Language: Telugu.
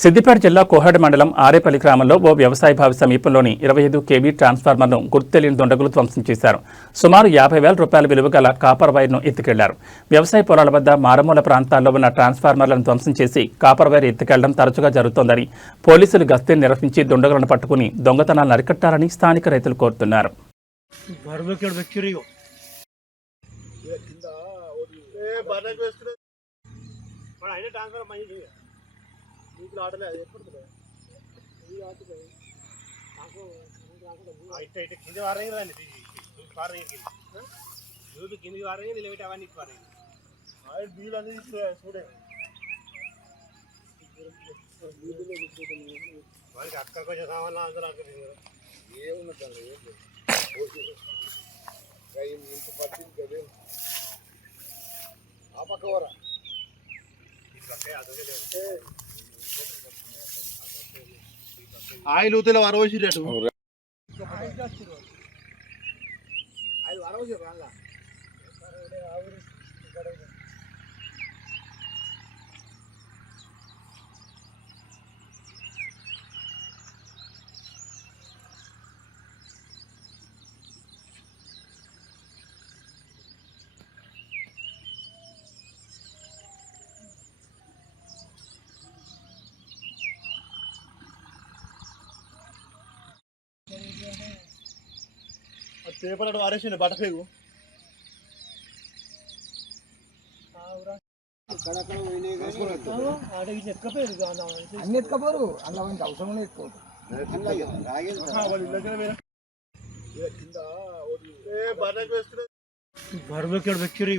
సిద్దిపేట జిల్లా కోహెడ మండలం ఆరేపల్లి గ్రామంలో ఓ వ్యవసాయ భావి సమీపంలోని 25 kV ట్రాన్స్ఫార్మర్ను గుర్తుతెలియని దుండగులు ధ్వంసం చేశారు. సుమారు 50,000 రూపాయల విలువ గల కాపర్ వైర్ను ఎత్తుకెళ్లారు. వ్యవసాయ పొలాల వద్ద మారుమూల ప్రాంతాల్లో ఉన్న ట్రాన్స్ఫార్మర్లను ధ్వంసం చేసి కాపర్ వైర్ ఎత్తుకెళ్లడం తరచుగా జరుగుతోందని పోలీసులు గస్తీ నిర్వహించి దుండగులను పట్టుకుని దొంగతనాలను అరికట్టాలని స్థానిక రైతులు కోరుతున్నారు. కింది వారండి కింది వారంగా నిలబెట్టి అవన్నీ బిల్లు అనేది చూడే వాడికి అక్కడ కొంచెం కావాలన్నా అందరూ అక్కడ ఏమున్నదండి ఇంత పట్టింది కదా ఆ పక్క వరా ఆయిల్ ఊతలో వరవసిరేటు ఆయిల్ వరవసి రాలా పేపర్ వారేసింది బట్టపేగు అన్ని ఎత్తుకపోరు అలా అవసరం ఎక్కువ బర్రెకి వెక్కిరు